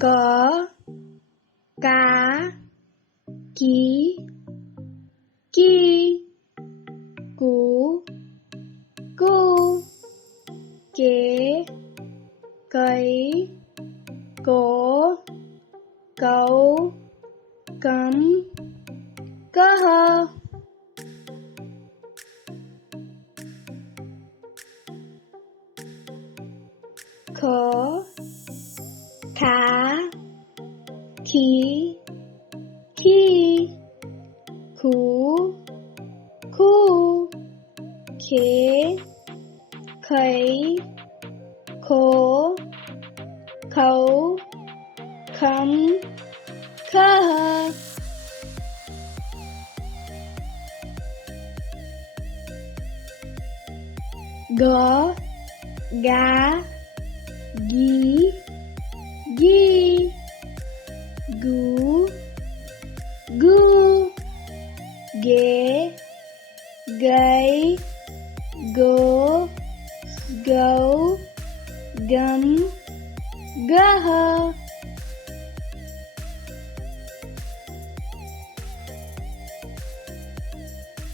có cá ký ki cú cu kế cấy cố cấu cấm cơ hơ khó go ga gi gi gu gu ghế gay go gấu gấm gơ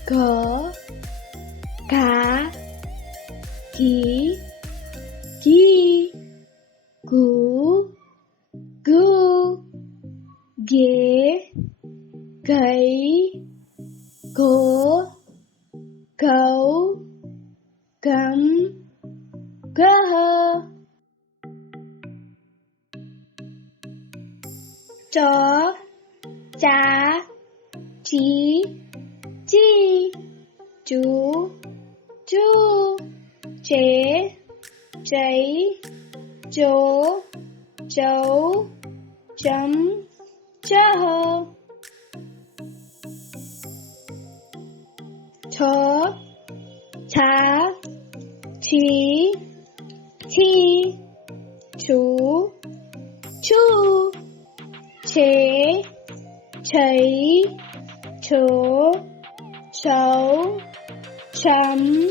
cớ cá ký ki cú gu ghế cấy cố cấu cắm cơ chó chá chí chi chú chú Chay, cho, chau, Joe, Jum, ho. Cho, Cha, Chi, Chi, Chu, Chu, Che, Chei, Chu, Chou, Chum,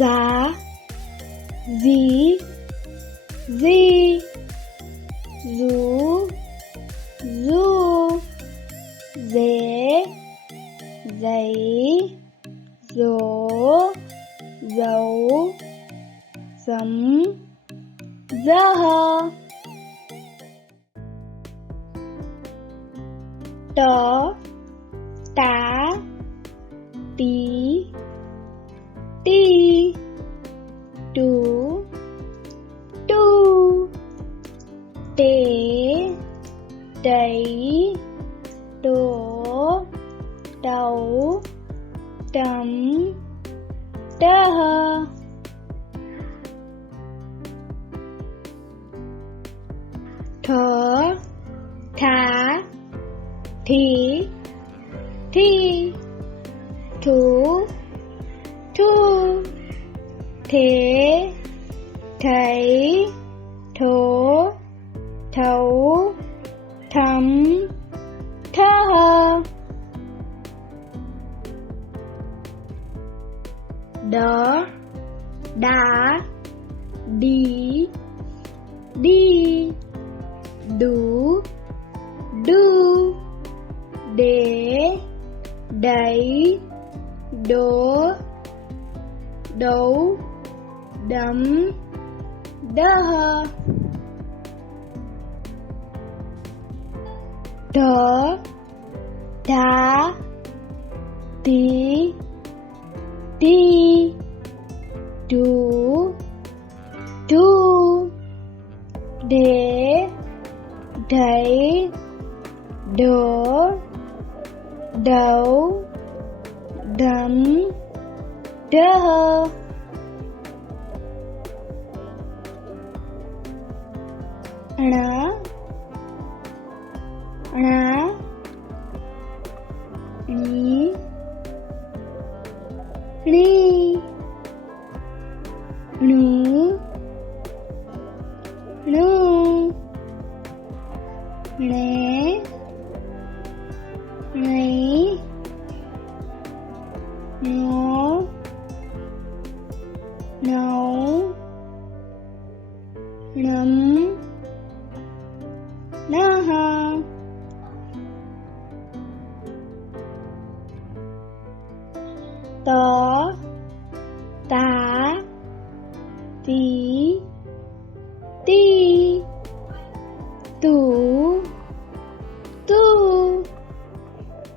giá dí di rú du dế giấy dố dấu sấm dơ tớ tá tí three, two, two, thế, thấy, thố, thấu, thấm, thơ. Đó, đã, đi, đi, đủ, đu, để, đẩy đổ đấu đấm đơ đỡ đá tí tí đủ tu để đẩy đổ đấu đấm đơ nó Nghĩ Ngồi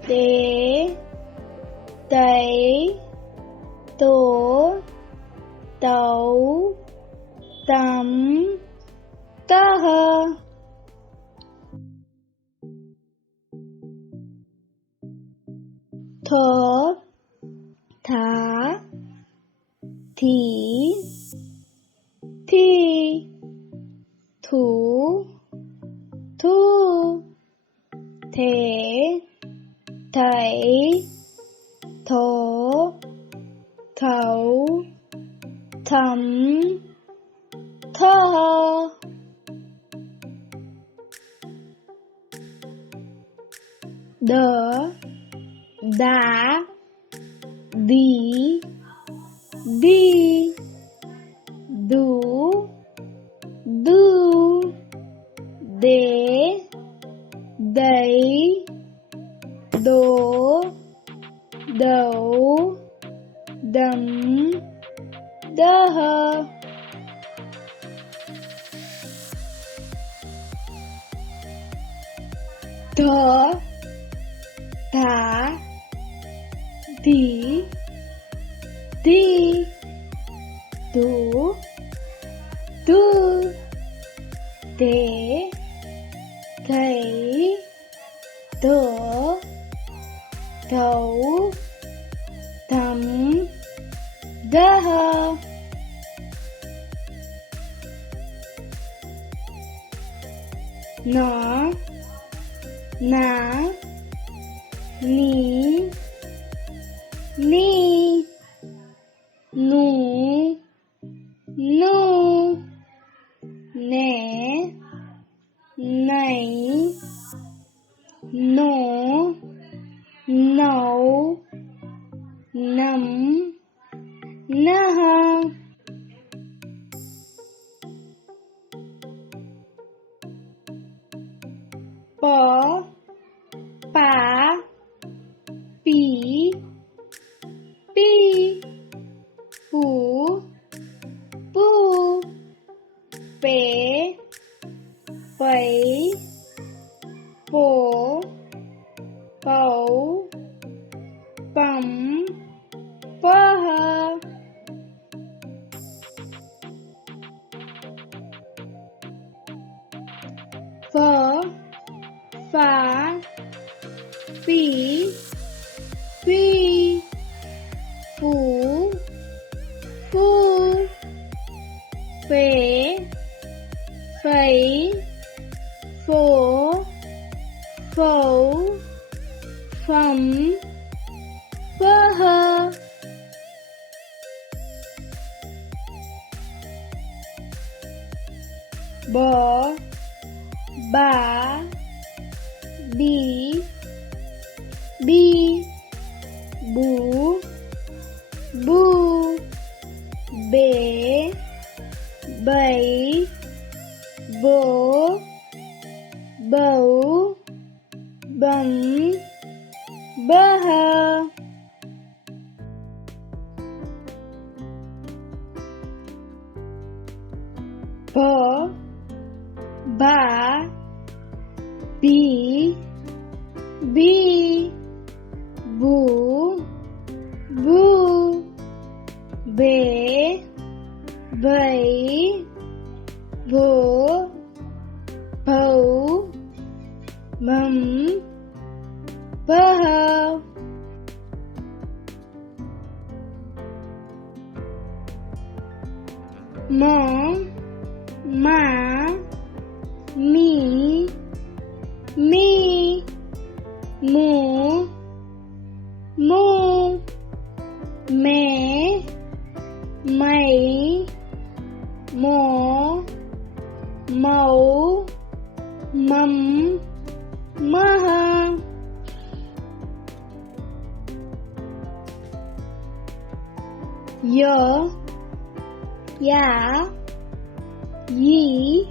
đế tẩy tổ tẩu tắm tơ hơ thở thả thí thi thủ thu thế thấy thổ thấu thẩm thơ đỡ đá đi đi đủ đu đế đấy do, do, dum, dah. The, tha, the, the, do, do, de, de, the. thấu thắm dơ hơ nó ná ní ni nu nu nẻ nảy no nấu nắm phổ phẩm phơ hơ bỏ bả bỉ bi bú bu bể bảy bố bầu bun baha ba ba bi bi um, paha. Uh, mom, ma, me, me, moon. Yo, ya, ye,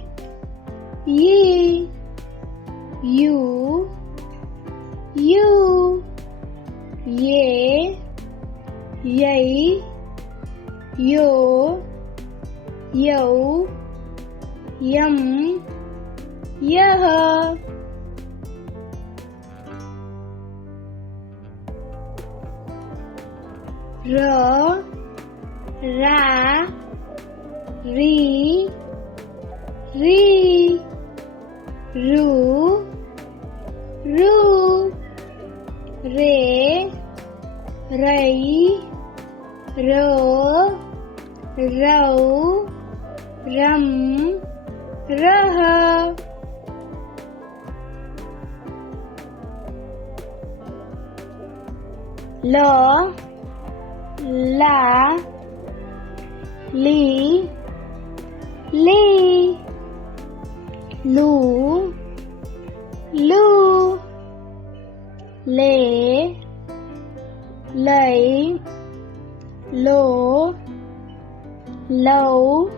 ye, you, you, ye, yay, yo, yo, yum, yah. R ra ri ri ru ru re rai ro rau ram rah la, la Lee, Lee, Lou, Lou, Lay, Lay, Low, Low,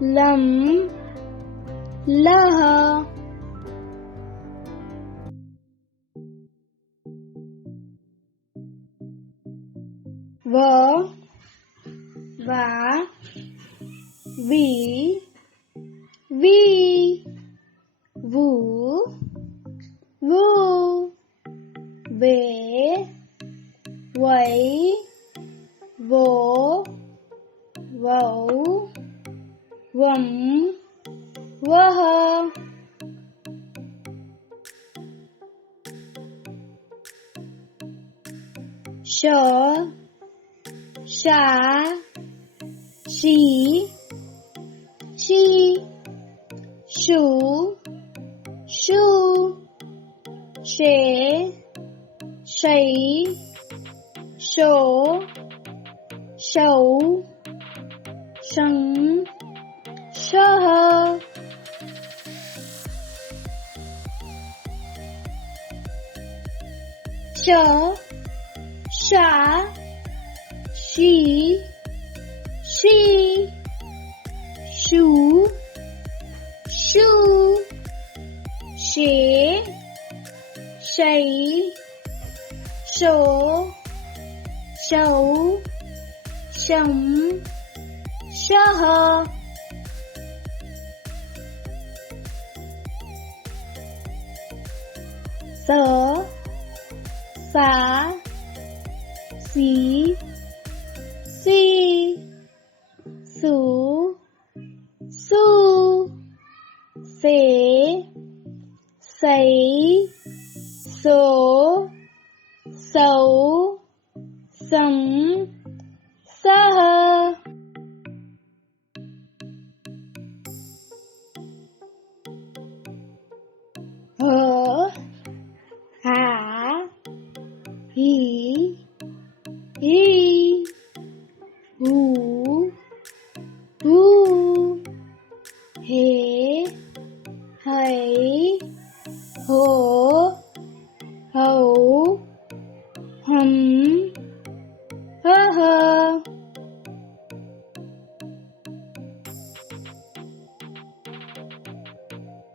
Lum, La. Verb và vĩ vi vũ vu vế quẩy vỗ vẩu vẫm vơ hơ sở xã she she shoe shoe she sấy số sầu sân show show chớ xả tree shoe shoe share shay số sầu sống sơ hờ sa, si, xí si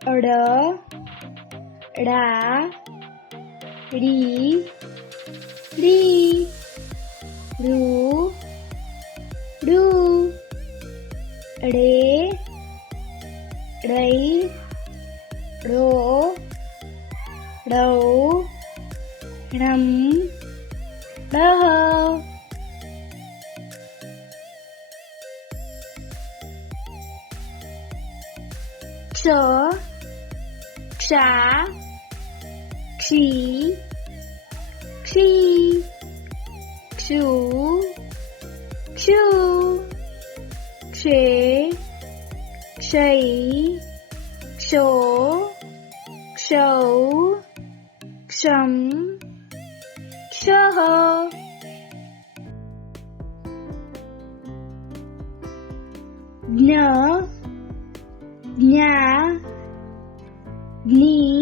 Ờ đ đá đi đi rú đu đế đấy đổ đấu nắm đơ chớ Sha, chi, chi, chew, chew, tray, tray, cho, show, chum, show. glee